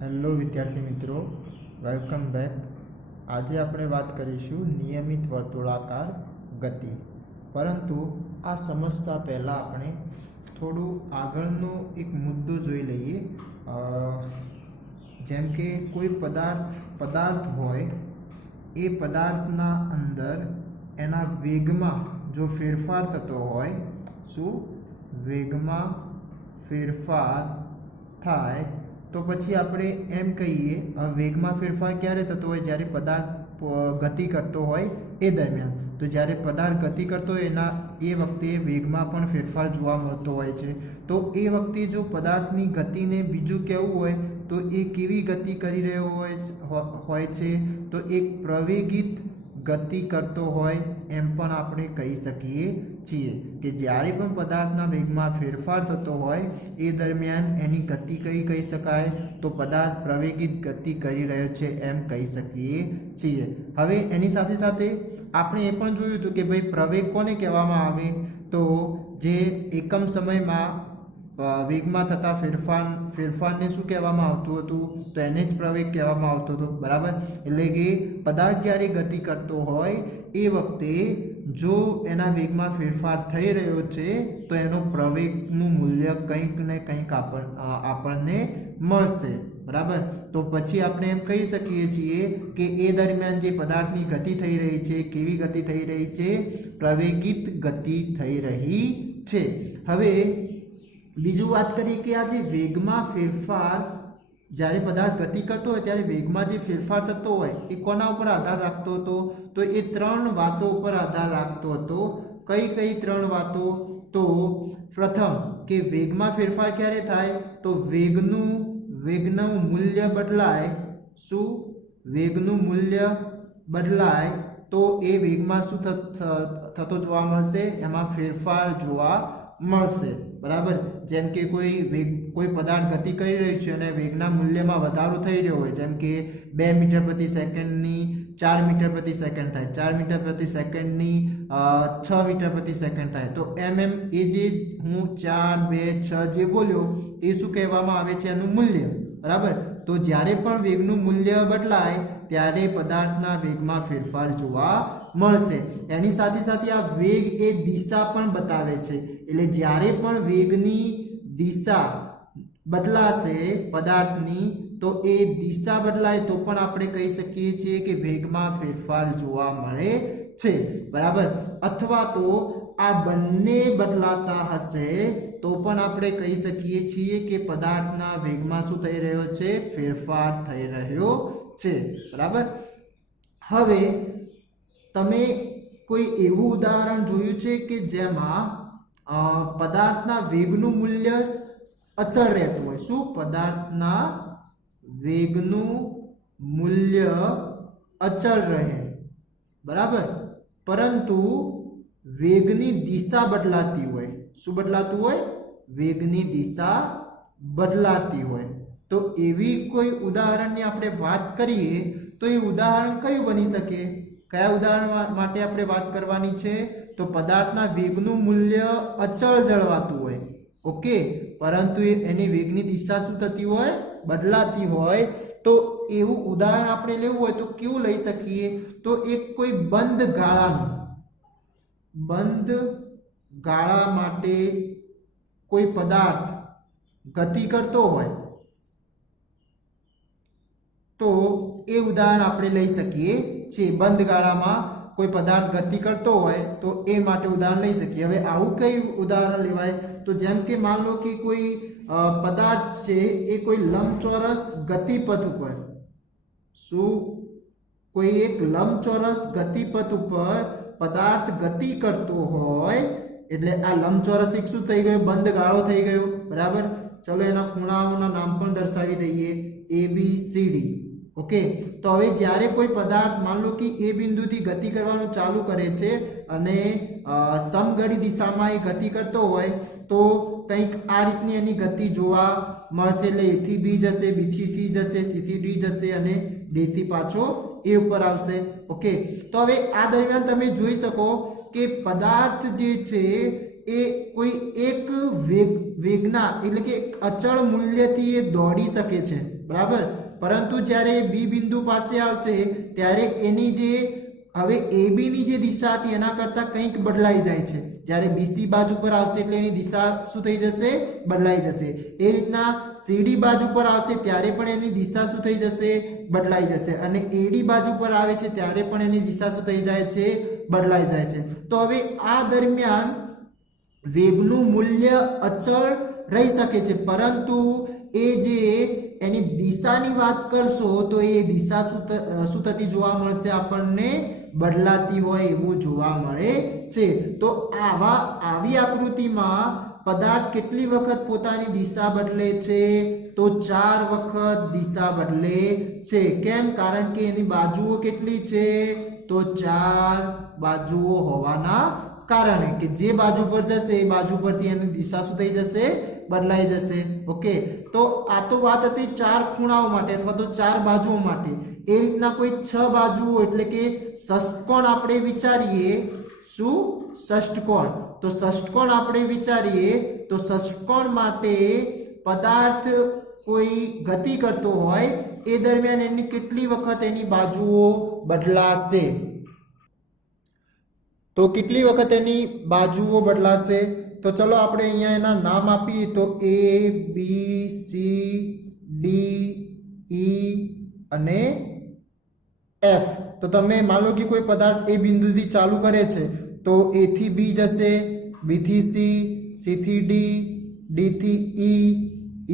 Hello વિદ્યાર્થી મિત્રો, welcome back. આજે આપણે વાત કરીશું નિયમિત વર્તુળાકાર ગતિ. પરંતુ આ સમજતા પહેલાં આપણે થોડું આગળનો એક મુદ્દો જોઈ લઈએ. જેમ કે કોઈ પદાર્થ હોય, એ પદાર્થના અંદર એના વેગમાં જો ફેરફાર થતો હોય, શું વેગમાં ફેરફાર થાય તો પછી આપણે એમ કહીએ, વેગમાં ફેરફાર ક્યારે થતો હોય? જ્યારે પદાર્થ ગતિ કરતો હોય એ દરમિયાન. તો જ્યારે પદાર્થ ગતિ કરતો હોય એ વખતે વેગમાં પણ ફેરફાર જોવા મળતો હોય છે. તો એ વખતે જો પદાર્થની ગતિને બીજું કહેવું હોય તો એ કેવી ગતિ કરી રહ્યો હોય છે? તો એક પ્રવેગિત ગતિ કરતો હોય એમ પણ આપણે કહી શકીએ છીએ કે જ્યારે પણ પદાર્થના વેગમાં ફેરફાર થતો હોય એ દરમિયાન એની ગતિ કઈ કહી શકાય? તો પદાર્થ પ્રવેગિત ગતિ કરી રહ્યો છે એમ કહી શકીએ છીએ. હવે એની સાથે સાથે આપણે એ પણ જોયું હતું કે ભાઈ પ્રવેગ કોને કહેવામાં આવે? તો જે એકમ સમયમાં વેગમાં થતા ફેરફારને શું કહેવામાં આવતું હતું? તો એને જ પ્રવેગ કહેવામાં આવતો હતો, બરાબર. એટલે કે પદાર્થ જ્યારે ગતિ કરતો હોય એ વખતે જો એના વેગમાં ફેરફાર થઈ રહ્યો છે તો એનો પ્રવેગનું મૂલ્ય કંઈક ને કંઈક આપણને મળશે, બરાબર. તો પછી આપણે એમ કહી શકીએ છીએ કે એ દરમિયાન જે પદાર્થની ગતિ થઈ રહી છે, કેવી ગતિ થઈ રહી છે? પ્રવેગિત ગતિ થઈ રહી છે. હવે બીજું વાત કરીએ કે આ જે વેગમાં ફેરફાર, જ્યારે પદાર્થ ગતિ કરતો હોય ત્યારે વેગમાં જે ફેરફાર થતો હોય એ કોના ઉપર આધાર રાખતો હતો? તો એ ત્રણ વાતો ઉપર આધાર રાખતો હતો. કઈ કઈ ત્રણ વાતો? તો પ્રથમ કે વેગમાં ફેરફાર ક્યારે થાય? તો વેગનું મૂલ્ય બદલાય. શું? વેગનું મૂલ્ય બદલાય તો એ વેગમાં શું થતો જોવા મળશે? એમાં ફેરફાર જોવા મળશે, બરાબર. જેમ કે કોઈ પદાર્થ ગતિ કરી રહ્યું છે અને વેગના મૂલ્યમાં વધારો થઈ રહ્યો હોય, જેમ કે 2 મીટર પ્રતિ સેકન્ડની 4 મીટર પ્રતિ સેકન્ડ થાય, 4 મીટર પ્રતિ સેકન્ડની 6 મીટર પ્રતિ સેકન્ડ થાય. તો એમ એ જે હું 4, 2, 6 જે બોલ્યો એ શું કહેવામાં આવે છે? એનું મૂલ્ય, બરાબર. તો જ્યારે પણ વેગનું મૂલ્ય બદલાય ત્યારે પદાર્થના વેગમાં ફેરફાર જોવા મળશે. એની સાથે સાથે આ વેગ એ દિશા પણ બતાવે છે. એટલે જ્યારે પણ વેગની દિશા બદલાશે પદાર્થની, તો એ દિશા બદલાય તો પણ આપણે કહી શકીએ છીએ કે વેગમાં ફેરફાર જોવા મળે છે, બરાબર. અથવા તો આ બંને બદલાતા હશે તો પણ આપણે કહી શકીએ છીએ કે પદાર્થના વેગમાં શું થઈ રહ્યો છે? ફેરફાર થઈ રહ્યો છે, બરાબર. હવે તમે કોઈ એવું ઉદાહરણ જોયું છે કે જેમાં પદાર્થના વેગનું મૂલ્ય અચળ રહેતું હોય? શું? પદાર્થના વેગનું મૂલ્ય અચળ રહે, બરાબર, પરંતુ વેગની દિશા બદલાતી હોય. શું બદલાતું હોય? વેગની દિશા બદલાતી હોય. તો એવી કોઈ ઉદાહરણની આપણે વાત કરીએ તો એ ઉદાહરણ કયું બની શકે? કયા ઉદાહરણ માટે આપણે વાત કરવાની છે? તો પદાર્થના વેગનું મૂલ્ય અચળ જળવાતું હોય, ઓકે, પરંતુ એની વેગની દિશા શું થતી હોય? બદલાતી હોય. તો એવું ઉદાહરણ આપણે લેવું હોય તો કેવું લઈ શકીએ? તો એક કોઈ બંધ ગાળા માટે કોઈ પદાર્થ ગતિ કરતો હોય તો એ ઉદાહરણ આપણે લઈ શકીએ છીએ. બંધ ગાળામાં કોઈ પદાર્થ ગતિ કરતો હોય તો એ માટે ઉદાહરણ લઈ શકીએ. હવે આવું કઈ ઉદાહરણ લેવાય? તો જેમ કે માન લો કે કોઈ પદાર્થ છે એ કોઈ લંબચોરસ ગતિપથ ઉપર, શું? કોઈ એક લંબચોરસ ગતિપથ ઉપર પદાર્થ ગતિ કરતો હોય, એટલે આ લંબચોરસ એક શું થઈ ગયો? બંધ ગાળો થઈ ગયો, બરાબર. ચલો એના ખૂણાઓના નામ પણ દર્શાવી દઈએ, ABCD, ઓકે. તો હવે જ્યારે કોઈ પદાર્થ માન લો કે એ બિંદુથી ગતિ કરવાનું ચાલુ કરે છે અને સમઘડી દિશામાં એ ગતિ કરતો હોય તો કંઈક આ રીતની એની ગતિ જોવા મળશે. એટલે A થી B જશે, B થી C જશે, C થી D જશે અને D થી પાછો A ઉપર આવશે, ઓકે. તો હવે આ દરમિયાન તમે જોઈ શકો કે પદાર્થ જે છે એ કોઈ એક વેગના એટલે કે અચળ મૂલ્યથી એ દોડી શકે છે, બરાબર, પરંતુ જ્યારે બી બિંદુ પાસે આવશે ત્યારે એની જે હવે AB ની જે દિશા હતી એના કરતાં કંઈક બદલાઈ જાય છે. જ્યારે BC બાજુ પર આવશે એટલે એની દિશા શું થઈ જશે? બદલાઈ જશે. એ રીતના CD બાજુ પર આવશે ત્યારે પણ એની દિશા શું થઈ જશે? બદલાઈ જશે. અને AD બાજુ પર આવે છે ત્યારે પણ એની દિશા શું થઈ જાય છે? બદલાઈ જાય છે. તો હવે આ દરમિયાન વેગનું મૂલ્ય અચળ રહી શકે છે, પરંતુ એ જે એની દિશાની વાત કરશો તો એ દિશા શું થતી જોવા મળશે? આપણને બદલાતી હોય એવું જોવા મળે છે. તો આવી આકૃતિમાં પદાર્થ કેટલી વખત પોતાની દિશા બદલે છે? તો 4 વખત દિશા બદલે છે. કેમ? કારણ કે એની બાજુઓ કેટલી છે? તો 4 બાજુઓ હોવાના કારણે કે જે બાજુ પર જશે એ બાજુ પરથી એની દિશા શું થઈ જશે? બદલાઈ જશે. ઓકે, તો આ તો વાત હતી 4 ખૂણાઓ માટે અથવા તો 4 બાજુઓ માટે. એ રીતના કોઈ 6 બાજુઓ એટલે કે ષષ્ઠકોણ આપણે વિચારીએ. શું? ષષ્ઠકોણ. તો ષષ્ઠકોણ આપણે વિચારીએ તો ષષ્ઠકોણ માટે પદાર્થ કોઈ ગતિ કરતો હોય એ દરમિયાન એની કેટલી વખત એની બાજુઓ બદલાશે? તો કેટલી વખત એની બાજુઓ બદલાશે? તો ચલો આપણે અહીંયા એના નામ આપીએ તો A, B, C, D, E અને F. તો તમે માનો કે કોઈ પદાર્થ એ બિંદુથી ચાલુ કરે છે તો A થી B જશે, B થી C, C થી D, D થી E,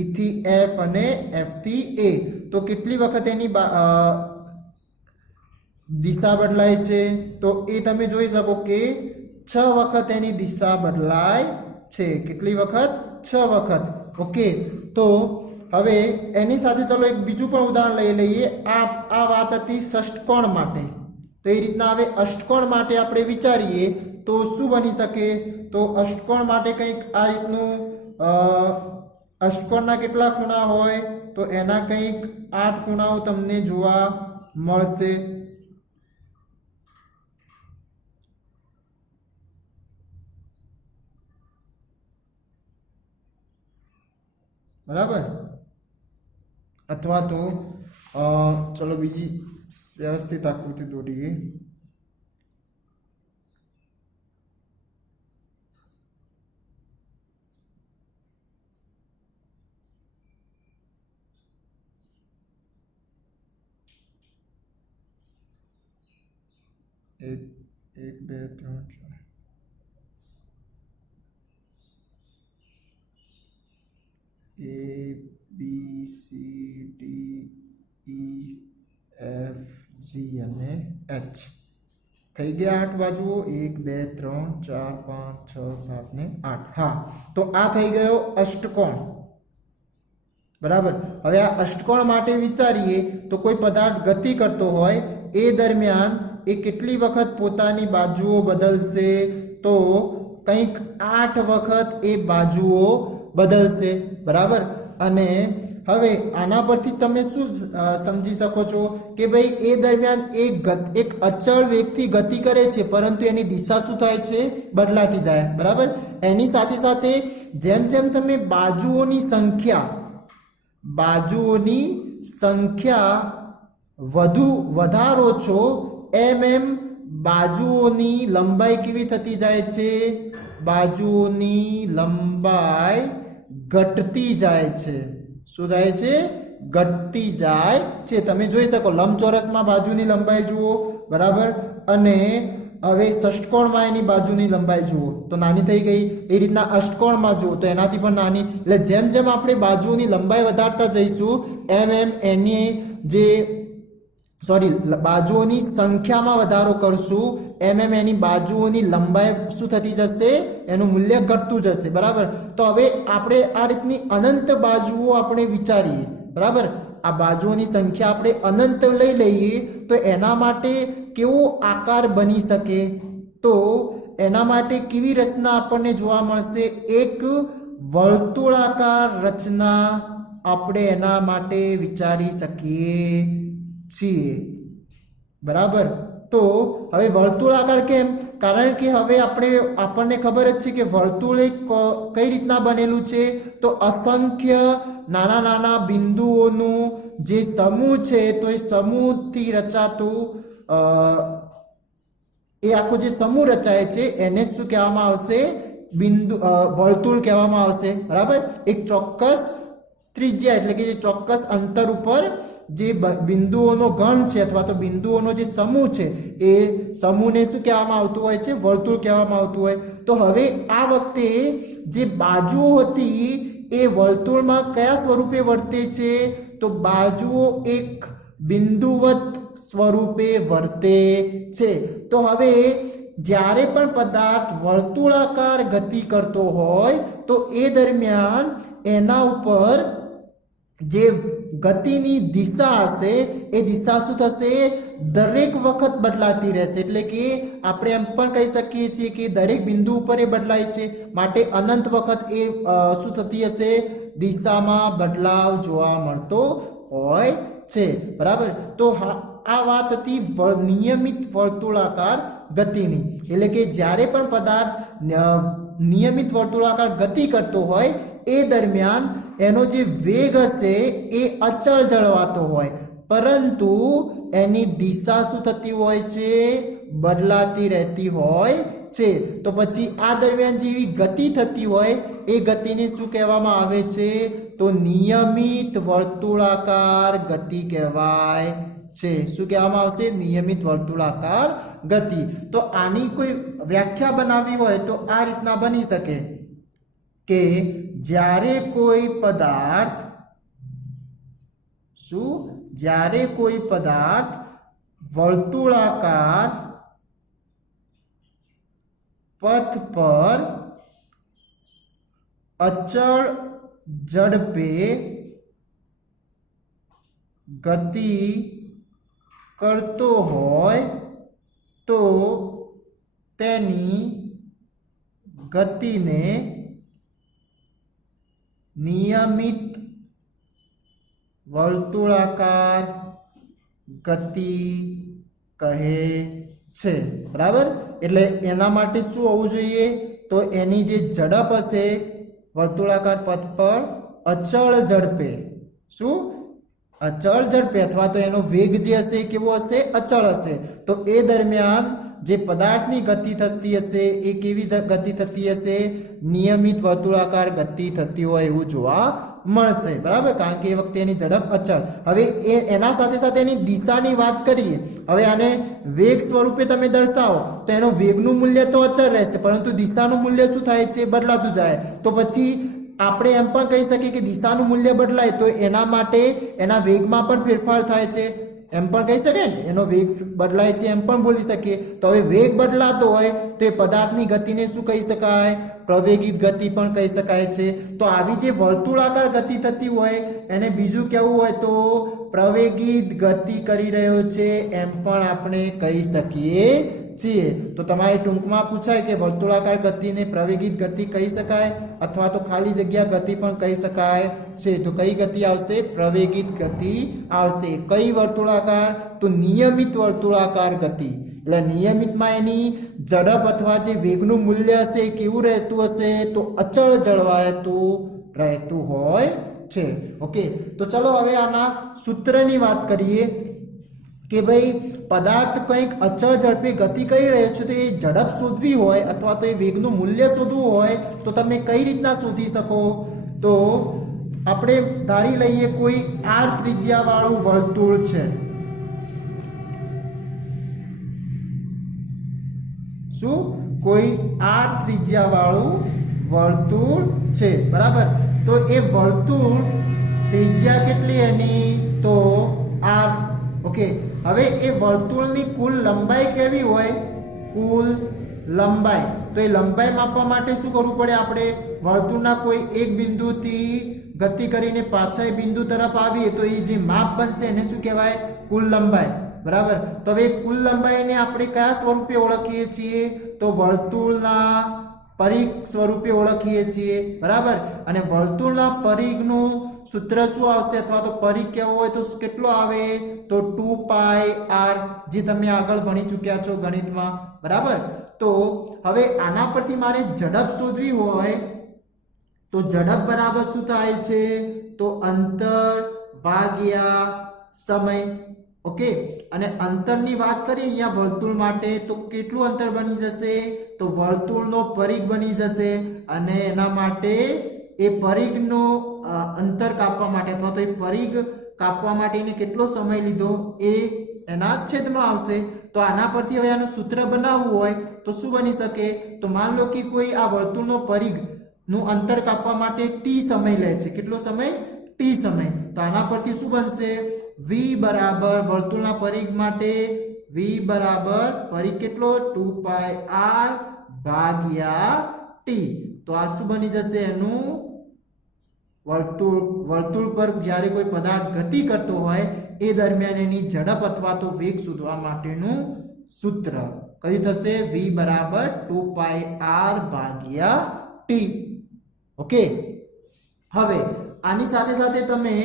E થી F અને F થી A. તો કેટલી વખત એની દિશા બદલાય છે? તો એ તમે જોઈ શકો કે 6 વખત એની દિશા બદલાય છે. કેટલી વખત? 6 વખત. ઓકે, તો હવે એની સાથે ચલો એક બીજું પણ ઉદાહરણ લઈ લઈએ. આ વાત હતી ષષ્ઠકોણ માટે. તો એ રીતના હવે અષ્ટકોણ માટે આપણે વિચારીએ તો શું બની શકે? તો અષ્ટકોણ માટે કંઈક આ રીતનું અષ્ટકોણના કેટલા ખૂણા હોય? તો એના કંઈક 8 ખૂણાઓ તમને જોવા મળશે. બરાબર? અથવા તો ચલો બીજી વ્યવસ્થિત આકૃતિ દોરીએ. એક 2 3 4 A, B, C, D, E, F, G અને H. થઈ ગયા 8 બાજુઓ. 1 2 3 4 5 6 7 ને 8. હા, તો આ થઈ ગયો અષ્ટકોણ. બરાબર. હવે આ અષ્ટકોણ માટે વિચારીએ તો કોઈ પદાર્થ ગતિ કરતો હોય એ દરમિયાન એ કેટલી વખત પોતાની બાજુઓ બદલશે? તો કંઈક 8 વખત એ બાજુઓ બદલશે. બરાબર. અને હવે આના પરથી તમે શું સમજી શકો છો કે ભાઈ એ દરમિયાન એક અચળ વેગથી ગતિ કરે છે, પરંતુ એની દિશા શું થાય છે? બદલાતી જાય. બરાબર. એની સાથે સાથે જેમ જેમ તમે બાજુઓની સંખ્યા વધારો છો એમ બાજુઓની લંબાઈ કેવી થતી જાય છે? બાજુઓની લંબાઈ ઘટતી જાય છે. શું થાય છે? ઘટતી જાય છે. તમે જોઈ શકો લંબચોરસમાં બાજુની લંબાઈ જુઓ. બરાબર. અને હવે ષષ્ઠકોણમાં એની બાજુની લંબાઈ જુઓ તો નાની થઈ ગઈ. એ રીતના અષ્ટકોણમાં જુઓ તો એનાથી પણ નાની. એટલે જેમ જેમ આપણે બાજુઓની લંબાઈ વધારતા જઈશું એમ એની બાજુઓની સંખ્યામાં વધારો કરશું એમ એની બાજુઓની લંબાઈ શું થતી જશે? એનું મૂલ્ય ઘટતું જશે. બરાબર. તો હવે આપણે આ રીતની અનંત બાજુઓ આપણે વિચારીએ. બરાબર. આ બાજુઓની સંખ્યા આપણે અનંત લઈ લઈએ તો એના માટે કેવો આકાર બની શકે? તો એના માટે કેવી રચના આપણને જોવા મળશે? એક વર્તુળાકાર રચના આપણે એના માટે વિચારી શકીએ છીએ. બરાબર. તો હવે વર્તુળાકાર કેમ? કારણ કે હવે આપણને ખબર જ છે કે વર્તુળ એક કઈ રીતના બનેલું છે, તો અસંખ્ય નાના નાના બિંદુઓનું જે સમૂહ છે, તો એ સમૂહથી રચાતું એ આખો જે સમૂહ રચાય છે એને શું કહેવામાં આવશે? વર્તુળ કહેવામાં આવશે, બરાબર. એક ચોક્કસ ત્રિજ્યા એટલે કે જે ચોક્કસ અંતર ઉપર જે બિંદુઓનો ગણ છે અથવા તો બિંદુઓનો જે સમૂહ છે એ સમૂહને શું કહેવામાં આવતું હોય છે? વર્તુળ કહેવામાં આવતું હોય. તો હવે આ વખતે જે બાજુઓ હતી એ વર્તુળમાં કયા સ્વરૂપે વર્તે છે? તો બાજુઓ એક બિંદુવત સ્વરૂપે વર્તે છે. તો હવે જ્યારે પણ પદાર્થ વર્તુળાકાર ગતિ કરતો હોય તો એ દરમિયાન એના ઉપર જે ગતિની દિશા હશે એ દિશા શું થશે? દરેક વખત બદલાતી રહેશે. એટલે કે આપણે એમ પણ કહી શકીએ છીએ કે દરેક બિંદુ ઉપર એ બદલાય છે, માટે અનંત વખત એ શું થતી હશે? દિશામાં બદલાવ જોવા મળતો હોય છે, બરાબર. તો આ વાત હતી નિયમિત વર્તુળાકાર ગતિની. એટલે કે જ્યારે પણ પદાર્થ નિયમિત વર્તુળાકાર ગતિ કરતો હોય એ દરમિયાન એનો જે વેગ હશે એ અચળ જળવાતો હોય, પરંતુ એની દિશા શું થતી હોય છે? બદલાતી રહેતી હોય છે. તો પછી આ દરમિયાન જેવી ગતિ થતી હોય એ ગતિને શું કહેવામાં આવે છે? તો નિયમિત વર્તુળાકાર ગતિ કહેવાય છે. શું કહેવામાં આવશે? નિયમિત વર્તુળાકાર ગતિ. તો આની કોઈ વ્યાખ્યા બનાવવી હોય તો આ રીતના બની શકે કે જ્યારે કોઈ પદાર્થ વર્તુળાકાર પથ પર અચળ ઝડપે ગતિ કરતો હોય તો તેની ગતિને નિયમિત વર્તુળાકાર ગતિ કહે છે, બરાબર. એટલે એના માટે શું હોવું જોઈએ? તો એની જે ઝડપ હશે વર્તુળાકાર પથ પર અચળ ઝડપે, શું? અચળ ઝડપે, અથવા તો એનો વેગ જે હશે કેવો હશે? અચળ હશે. તો એ દરમિયાન જે પદાર્થની ગતિ થતી હશે એ કેવી ગતિ થતી હશે? નિયમિત વર્તુળાકાર ગતિ થતી હોય એવું જોવા મળશે, બરાબર. કારણ કે એ વખતે એની ઝડપ અચળ. હવે એના સાથે સાથે એની દિશાની વાત કરીએ. હવે આને વેગ સ્વરૂપે તમે દર્શાવો તો એનો વેગનું મૂલ્ય તો અચળ રહેશે, પરંતુ દિશાનું મૂલ્ય શું થાય છે? બદલાતું જાય. તો પછી આપણે એમ પણ કહી શકીએ કે દિશાનું મૂલ્ય બદલાય તો એના માટે એના વેગમાં પણ ફેરફાર થાય છે, એમ પણ કહી શકાય ને. એનો વેગ બદલાય છે એમ પણ બોલી શકીએ. તો હવે વેગ બદલાતો હોય તો એ પદાર્થની ગતિને શું કહી શકાય? પ્રવેગિત ગતિ પણ કહી શકાય છે. તો આવી જે વર્તુળાકાર ગતિ થતી હોય એને બીજું કેવું હોય તો પ્રવેગિત ગતિ કરી રહ્યો છે એમ પણ આપણે કહી શકીએ છીએ. તો તમારે ટૂંકમાં પૂછાય કે વર્તુળાકાર ગતિને પ્રવેગિત ગતિ કહી શકાય અથવા તો ખાલી જગ્યા ગતિ પણ કહી શકાય છે. તો કઈ ગતિ આવશે? પ્રવેગિત ગતિ આવશે. કઈ વર્તુળાકાર? તો નિયમિત વર્તુળાકાર ગતિ. એટલે નિયમિતમાં એની ઝડપ અથવા જે વેગનું મૂલ્ય હશે કેવું રહેતું હશે? તો અચળ જળવાતું રહેતું હોય છે. ઓકે, તો ચલો હવે આના સૂત્રની વાત કરીએ કે ભાઈ પદાર્થ કંઈક અચળ ઝડપે ગતિ કરી રહ્યો છે તો એ ઝડપ શોધવી હોય અથવા તો એ વેગનું મૂલ્ય શોધવું હોય તો તમે કઈ રીતના શોધી શકો? તો આપણે ધારી લઈએ કોઈ r ત્રિજ્યા વાળું વર્તુળ છે. શું? કોઈ r ત્રિજ્યા વાળું વર્તુળ છે, બરાબર. તો એ વર્તુળ ત્રિજ્યા કેટલી એની? તો r. ઓકે, હવે એ વર્તુળની કુલ લંબાઈ કેવી હોય? કુલ લંબાઈ. તો એ લંબાઈ માપવા માટે શું કરવું પડે? આપણે વર્તુળના કોઈ એક બિંદુથી ગતિ કરીને પાછા એ બિંદુ તરફ આવીએ તો એ જે માપ બનશે એને શું કહેવાય? કુલ લંબાઈ, બરાબર. તો હવે કુલ લંબાઈને આપણે કયા સ્વરૂપે ઓળખીએ છીએ? તો વર્તુળના પરિઘ સ્વરૂપે ઓળખીએ છીએ, બરાબર. અને વર્તુળના પરિઘનું સૂત્ર શું આવશે અથવા તો પરિઘ કેવો હોય તો કેટલો આવે તો 2πr, જે તમે આગળ ભણી ચૂક્યા છો ગણિતમાં, બરાબર. તો હવે આના પરથી મારે ઝડપ શોધવી હોય તો ઝડપ બરાબર શું થાય છે તો અંતર ભાગ્યા સમય. ઓકે, અને અંતરની વાત કરીએ અહીંયા વર્તુળ માટે તો કેટલું અંતર બની જશે તો વર્તુળનો પરિઘ બની જશે, અને એના માટે એ પરિઘનો અંતર કાપવા માટે અથવા તો એ પરિઘ કાપવા માટે એને કેટલો સમય લીધો એ એના છેદમાં આવશે. તો આના પરથી હવે આનું સૂત્ર બનાવવું હોય તો શું બની શકે તો માન લો કે કોઈ આ વર્તુળનો પરિઘ નું અંતર કાપવા માટે t સમય લે છે. કેટલો સમય t સમય. તો આના પરથી શું બનશે v બરાબર વર્તુળના પરિઘ માટે v બરાબર પરિઘ કેટલો 2πr ભાગ્યા t. તો આ શું બની જશે એનું વર્તુળ પર જ્યારે કોઈ પદાર્થ ગતિ કરતો હોય એ દરમિયાન એની ઝડપ અથવા તો વેગ શોધવા માટેનું સૂત્ર કયું થશે v બરાબર 2πr ભાગ્યા t. ઓકે, હવે આની સાથે સાથે તમે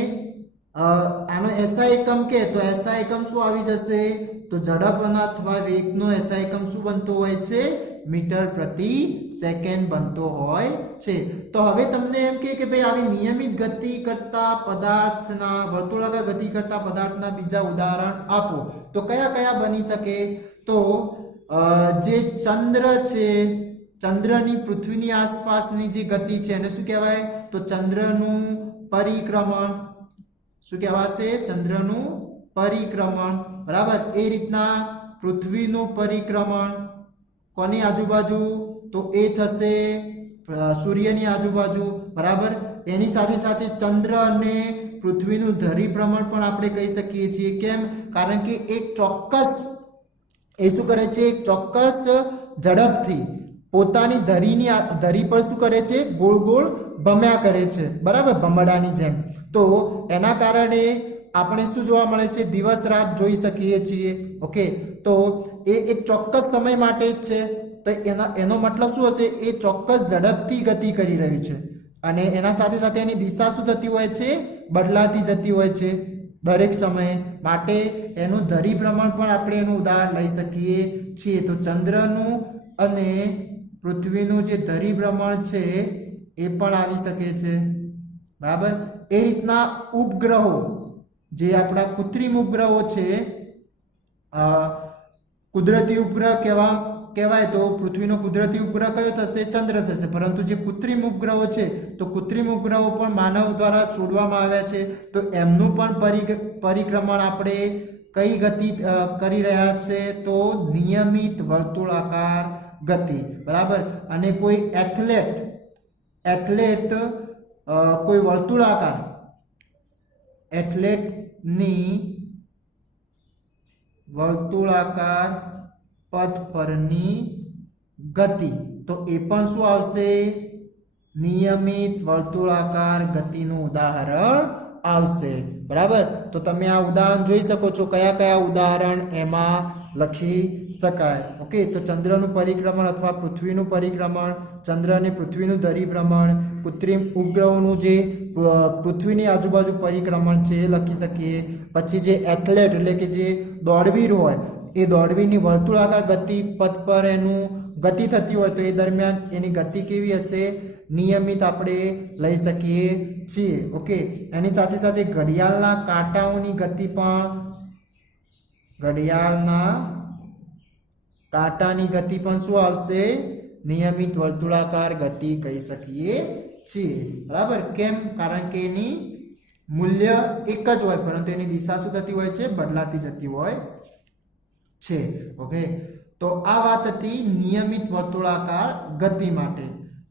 આનો SI એકમ કે તો SI એકમ શું આવી જશે તો ઝડપ અથવા વેગનો SI એકમ શું બનતો હોય છે મીટર પ્રતિ સેકન્ડ બનતો હોય છે. તો હવે તમને એમ કે ભાઈ આવી નિયમિત ગતિ કરતા પદાર્થના વર્તુળાકાર ગતિ કરતા પદાર્થના બીજા ઉદાહરણ આપો. તો કયા કયા બની શકે તો જે ચંદ્ર છે, ચંદ્રની પૃથ્વીની આસપાસની જે ગતિ છે એને શું કહેવાય તો ચંદ્રનું પરિક્રમણ. શું કહેવાશે ચંદ્રનું પરિક્રમણ, બરાબર. એ રીતના પૃથ્વીનું પરિક્રમણ કોની આજુબાજુ તો એ થશે સૂર્યની આજુબાજુ, બરાબર. એની સાથે સાથે ચંદ્ર અને પૃથ્વીનું ધરીભ્રમણ પણ આપણે કહી શકીએ છીએ. કેમ? કારણ કે એક ચોક્કસ એ શું કરે છે એક ચોક્કસ ઝડપથી પોતાની ધરી પર શું કરે છે ગોળ ગોળ ભમ્યા કરે છે, બરાબર, ભમરડાની જેમ. તો એના કારણે આપણે શું જોવા મળે છે દિવસ રાત જોઈ શકીએ છીએ. ઓકે, તો એ એક ચોક્કસ સમય માટે જ છે. તો એનો મતલબ શું હશે એ ચોક્કસ ઝડપથી ગતિ કરી રહ્યું છે, અને એના સાથે સાથે એની દિશા શું થતી હોય છે બદલાતી જતી હોય છે દરેક સમયે. માટે એનું ધરીભ્રમણ પણ આપણે એનું ઉદાહરણ લઈ શકીએ છીએ. તો ચંદ્રનું અને પૃથ્વીનું જે ધરીભ્રમણ છે એ પણ આવી શકે છે, બરાબર. એ રીતના ઉપગ્રહો જે આપણા કૃત્રિમ ઉપગ્રહો છે, કુદરતી ઉપગ્રહ કહેવાય તો પૃથ્વીનો કુદરતી ઉપગ્રહ કયો થશે ચંદ્ર થશે. પરંતુ જે કૃત્રિમ ઉપગ્રહો છે તો કૃત્રિમ ઉપગ્રહો પણ માનવ દ્વારા છોડવામાં આવ્યા છે. તો એમનું પણ પરિક્રમણ આપણે કઈ ગતિ કરી રહ્યા છે તો નિયમિત વર્તુળાકાર ગતિ, બરાબર. અને કોઈ એથ્લેટ કોઈ એથ્લેટની વર્તુળાકાર પથ પરની ગતિ તો એ પણ શું આવશે નિયમિત વર્તુળાકાર ગતિનું ઉદાહરણ આવશે, બરાબર. તો તમે આ ઉદાહરણ જોઈ શકો છો કયા કયા ઉદાહરણ એમાં લખી શકાય. ઓકે, તો ચંદ્રનું પરિક્રમણ અથવા પૃથ્વીનું પરિક્રમણ, ચંદ્ર અને પૃથ્વીનું ધરીભ્રમણ, કૃત્રિમ ઉપગ્રહોનું જે પૃથ્વીની આજુબાજુ પરિક્રમણ છે એ લખી શકીએ. પછી જે એથ્લેટ એટલે કે જે દોડવીર હોય એ દોડવીરની વર્તુળાકાર ગતિ પથ પર એનું ગતિ થતી હોય તો એ દરમિયાન એની ગતિ કેવી હશે નિયમિત આપણે લઈ શકીએ છીએ. ઓકે, એની સાથે સાથે ઘડિયાળના કાંટાઓની ગતિ પણ શું આવશે નિયમિત વર્તુળાકાર ગતિ કહી શકીએ છીએ, બરાબર. કેમ? કારણ કે એની મૂલ્ય એક જ હોય પરંતુ એની દિશા શું થતી હોય છે બદલાતી જતી હોય છે. ઓકે, તો આ વાત હતી નિયમિત વર્તુળાકાર ગતિ માટે.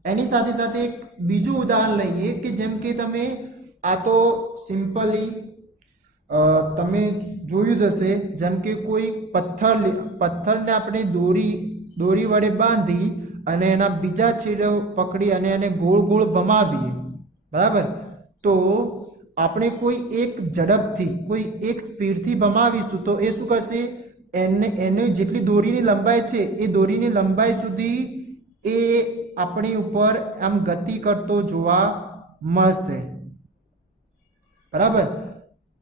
એની સાથે સાથે એક બીજું ઉદાહરણ લઈએ કે જેમ કે તમે આ તો સિમ્પલી તમે જોયું જ હશે, જેમ કે કોઈ પથ્થરને આપણે દોરી વડે બાંધી અને એના બીજા છેડો પકડી અને એને ગોળ ગોળ ભમાવીએ, બરાબર. તો આપણે કોઈ એક ઝડપથી કોઈ એક સ્પીડથી ભમાવીશું તો એ શું કરશે એને જેટલી દોરીની લંબાઈ છે એ દોરીની લંબાઈ સુધી એ આપણી ઉપર આમ ગતિ કરતો જોવા મળશે, બરાબર,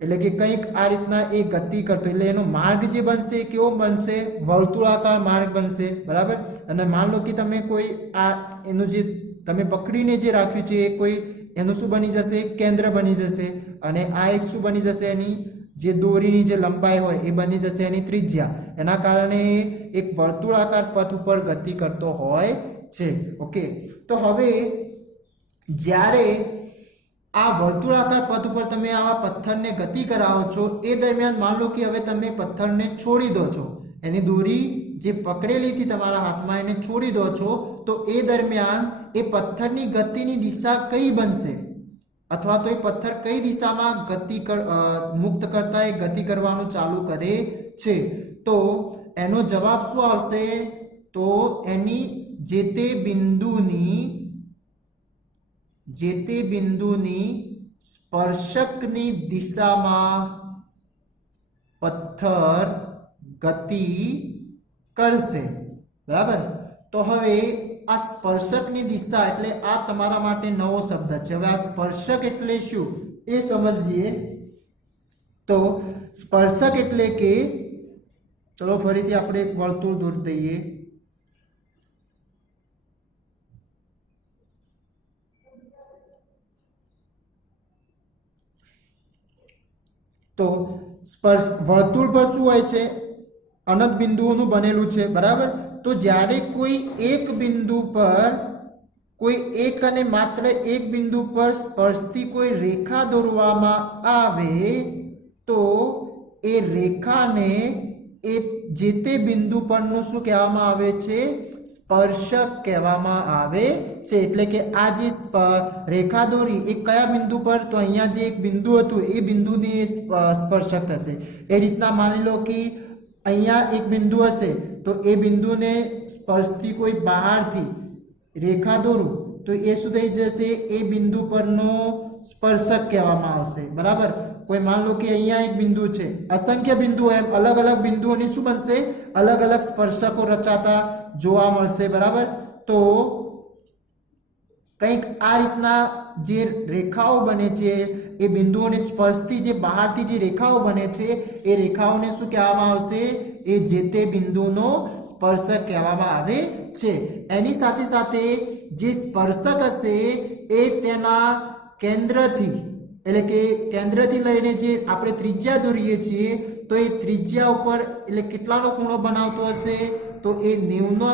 એટલે કે કંઈક આ રીતના એ ગતિ કરતો, એટલે એનો માર્ગ જે બનશે કેવો બનશે, વર્તુળાકાર માર્ગ બનશે. બરાબર, અને માન લો કે તમે કોઈ આ એનું જે તમે પકડીને જે રાખ્યું છે એ કોઈ એનું શું બની જશે, કેન્દ્ર બની જશે, અને આ એક શું બની જશે, એની જે દોરીની જે લંબાઈ હોય એ બની જશે એની ત્રિજ્યા. એના કારણે એક વર્તુળાકાર પથ ઉપર ગતિ કરતો હોય છે. ઓકે, તો હવે જ્યારે આ વર્તુળાકાર પથ ઉપર તમે આવા પથ્થરને ગતિ કરાવો છો એ દરમિયાન માન લો કે હવે તમે પથ્થરને છોડી દો છો, એની દોરી જે પકડેલી હતી તમારા હાથમાં એને છોડી દો છો, તો એ દરમિયાન એ પથ્થરની ગતિની દિશા કઈ બનશે, અથવા તો એ પથ્થર કઈ દિશામાં મુક્ત કરતા એ ગતિ કરવાનું ચાલુ કરે છે? તો એનો જવાબ શું આવશે? તો એની જે તે બિંદુની સ્પર્શકની દિશામાં પથ્થર ગતિ કરશે. બરાબર, તો હવે આ સ્પર્શકની દિશા એટલે આ તમારા માટે નવો શબ્દ છે. હવે આ સ્પર્શક એટલે શું એ સમજીએ. તો સ્પર્શક એટલે કે, ચલો ફરીથી આપણે એક વર્તુળ દોરી દઈએ. તો વર્તુળ પર શું હોય છે, અનંત બિંદુઓનું બનેલું છે. બરાબર, તો જ્યારે કોઈ એક બિંદુ પર, કોઈ એક અને માત્ર એક બિંદુ પર સ્પર્શતી કોઈ રેખા દોરવામાં આવે તો એ રેખાને એ જે તે બિંદુ પરનું શું કહેવામાં આવે છે, સ્પર્શક કહેવામાં આવે છે. એટલે કે આ જે રેખા દોરી એ કયા બિંદુ પર, તો અહીંયા જે એક બિંદુ હતું એ બિંદુની સ્પર્શક થશે. એ રીતના માની લો કે અહીંયા એક બિંદુ હશે, તો એ બિંદુને સ્પર્શતી કોઈ બહારથી રેખા દોરું તો એ શું થઈ જશે, એ બિંદુ પરનો સ્પર્શક કહેવામાં આવશે. બરાબર, કોઈ માન લો કે અહીંયા એક બિંદુ છે, અસંખ્ય બિંદુઓ, એમ અલગ અલગ બિંદુઓની શું બનશે, અલગ અલગ સ્પર્શકો રચાતા જોવા મળશે. બરાબર, તો કંઈક આ રીતના જે રેખાઓ બને છે એ બિંદુઓને સ્પર્શતી જે બહારથી જે રેખાઓ બને છે એ રેખાઓને શું કહેવામાં આવશે, એ જે તે બિંદુનો સ્પર્શક કહેવામાં આવે છે. એની સાથે સાથે જે સ્પર્શક હશે એ તેના કેન્દ્રથી, એટલે કે કેન્દ્રથી લઈને જે આપણે ત્રિજ્યા દોરીએ છીએ તો એ ત્રિજ્યા ઉપર એટલે કેટલાનો ખૂણો બનાવતો હશે, તો એ 90નો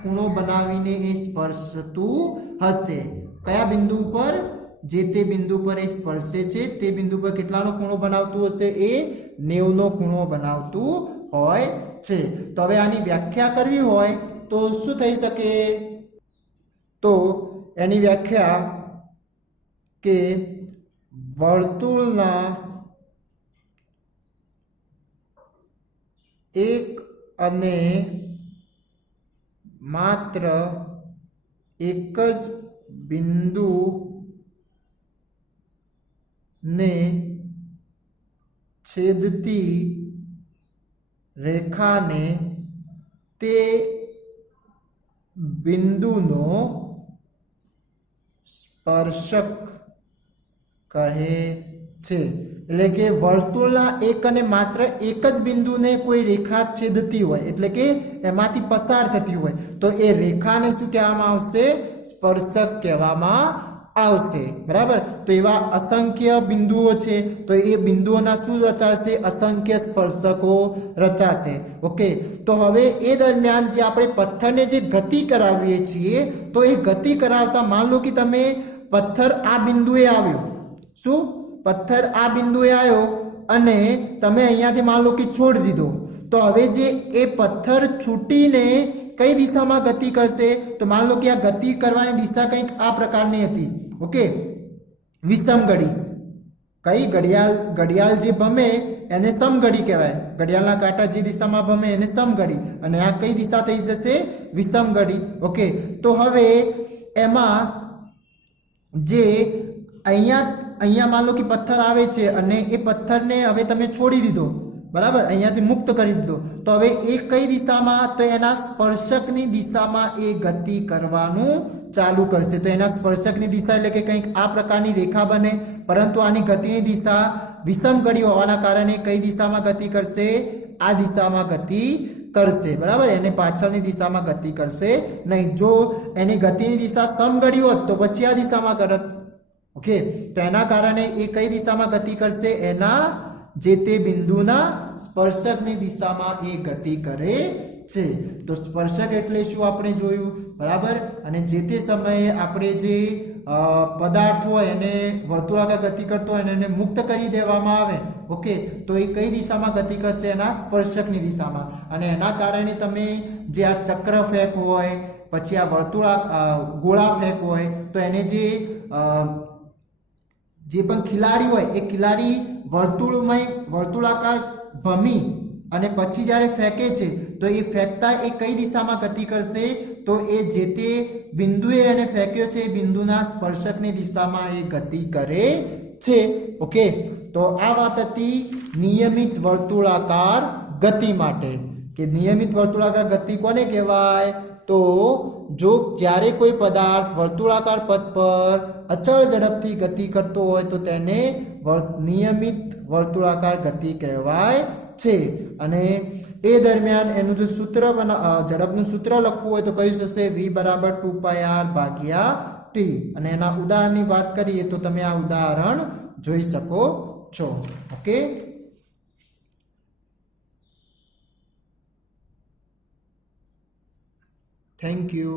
ખૂણો બનાવીને એ સ્પર્શતું હશે. કયા બિંદુ પર, જે તે બિંદુ પર એ સ્પર્શે છે તે બિંદુ પર કેટલાનો ખૂણો બનાવતું હશે, એ 90નો ખૂણો બનાવતું હોય છે. તો હવે આની વ્યાખ્યા કરવી હોય તો શું થઈ શકે, તો એની વ્યાખ્યા કે વર્તુળના એક અને માત્ર એક જ બિંદુ ને છેદતી રેખાને તે બિંદુનો સ્પર્શક કહે છે. એટલે કે વર્તુળના એક અને માત્ર એક જ બિંદુને કોઈ રેખા છેદતી હોય, એટલે કે એમાંથી પસાર થતી હોય, તો એ રેખાને શું કહેવામાં આવશે, સ્પર્શક કહેવામાં આવશે. બરાબર, તો એવા અસંખ્ય બિંદુઓ છે, તો એ બિંદુઓના શું રચાશે, અસંખ્ય સ્પર્શકો રચાશે. ઓકે, તો હવે એ દરમિયાન જે આપણે પથ્થરને જે ગતિ કરાવીએ છીએ, તો એ ગતિ કરાવતા માન લો કે તમે પથ્થર આ બિંદુએ આવ્યો, શું પથ્થર આ બિંદુએ આવ્યો અને તમે અહીંયાથી માન લો કે છોડી દીધો, તો હવે જે એ પથ્થર છૂટીને કઈ દિશામાં ગતિ કરશે, તો માન લો કે આ ગતિ કરવાની દિશા કંઈક આ પ્રકારની હતી. ઓકે, વિષમઘડી. કઈ ઘડિયાળ જે ભમે એને સમઘડી કહેવાય, ઘડિયાળના કાંટા જે દિશામાં ભમે એને સમઘડી, અને આ કઈ દિશા થઈ જશે, વિષમઘડી. ઓકે, તો હવે એમાં જે અહીંયા માન લો કે પથ્થર આવે છે અને એ પથ્થરને હવે તમે છોડી દીધો, બરાબર, અહીંયાથી મુક્ત કરી દીધો, તો હવે એ કઈ દિશામાં, તો એના સ્પર્શકની દિશામાં એ ગતિ કરવાનું ચાલુ કરશે તો એના સ્પર્શકની દિશા એટલે કે કંઈક આ પ્રકારની રેખા બને, પરંતુ આની ગતિની દિશા વિષમ ઘડી હોવાના કારણે કઈ દિશામાં ગતિ કરશે? આ દિશામાં ગતિ કરશે, બરાબર. એને પાછળની દિશામાં ગતિ કરશે નહીં. જો એની ગતિની દિશા સમઘડી હોત તો પછી આ દિશામાં કરત. ઓકે, તો એના કારણે એ કઈ દિશામાં ગતિ કરશે? એના જે તે બિંદુના સ્પર્શકની દિશામાં એ ગતિ કરે છે. તો સ્પર્શક એટલે શું આપણે જોયું, બરાબર. અને જે તે સમયે આપણે જે પદાર્થ હોય એને વર્તુળાકાર ગતિ કરતો હોય એને મુક્ત કરી દેવામાં આવે, ઓકે, તો એ કઈ દિશામાં ગતિ કરશે? એના સ્પર્શકની દિશામાં. અને એના કારણે તમે જે આ ચક્ર ફેંક હોય, પછી આ ગોળા ફેંક હોય, તો એને જે પણ ખિલાડી હોય એ ખિલાડી વર્તુળાકાર ભમી અને પછી જ્યારે ફેંકે છે તો એ ફેંકતા એ કઈ દિશામાં ગતિ કરશે? તો એ જે તે બિંદુએ એને ફેંક્યો છે એ બિંદુના સ્પર્શકની દિશામાં એ ગતિ કરે છે. ઓકે, તો આ વાત હતી નિયમિત વર્તુળાકાર ગતિ માટે. કે નિયમિત વર્તુળાકાર ગતિ કોને કહેવાય? તો જો જ્યારે કોઈ પદાર્થ વર્તુળાકાર પથ પર અચળ ઝડપથી ગતિ કરતો હોય તો તેને નિયમિત વર્તુળાકાર ગતિ કહેવાય છે. અને એ દરમિયાન એનું જો સૂત્ર ઝડપનું સૂત્ર લખવું હોય તો કયું થશે? v = 2πr/t. અને એના ઉદાહરણની વાત કરીએ તો તમે આ ઉદાહરણ જોઈ શકો છો. Okay, thank you.